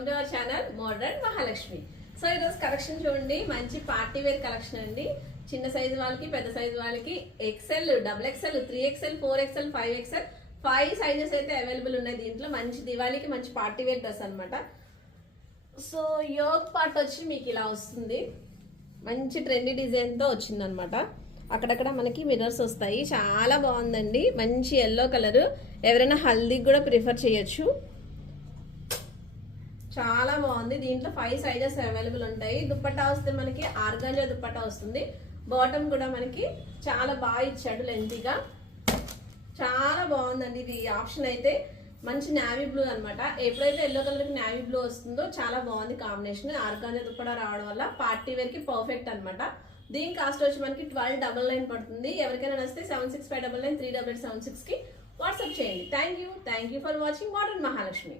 Welcome to our channel modern Mahalakshmi. So ఈరోజు collection చూడండి, మంచి పార్టీ వేర్ కలెక్షన్ అండి. చిన్న సైజు వాళ్ళకి, పెద్ద సైజు వాళ్ళకి, XL, double XL, 3XL, 4XL, 5XL 5 sizes అయితే అవైలబుల్ ఉన్నాయి. దీంట్లో మంచి దివాళీకి మంచి పార్టీ వేర్ డ్రెస్ అనమాట. సో యోగ్ పార్ట్ వచ్చి మీకు ఇలా వస్తుంది, మంచి ట్రెండీ డిజైన్ తో వచ్చింది అనమాట. అక్కడక్కడ మనకి మిర్రర్స్ వస్తాయి, చాలా బాగుందండి. మంచి ఎల్లో కలర్, ఎవరైనా హల్దీకి కూడా ప్రిఫర్ చేయొచ్చు. చాలా బాగుంది. దీంట్లో 5 సైజెస్ అవైలబుల్ ఉంటాయి. దుప్పట్టా వస్తే మనకి ఆర్గాంజా దుప్పట్టా వస్తుంది. బాటమ్ కూడా మనకి చాలా బాగా ఇచ్చాడు, లెంతీగా. చాలా బాగుందండి ఇది ఆప్షన్ అయితే. మంచి నావీ బ్లూ అనమాట. ఎప్పుడైతే ఎల్లో కలర్ కి నావీ బ్లూ వస్తుందో చాలా బాగుంది కాంబినేషన్. ఆర్గాంజా దుప్పట్టా రావడం వల్ల పార్టీ వేర్ కి పర్ఫెక్ట్ అనమాట. దీని కాస్ట్ వచ్చి మనకి 1299 పడుతుంది. ఎవరికైనా నచ్చితే 7659938876 కి వాట్సాప్ చేయండి. Thank you for watching modern Mahalakshmi.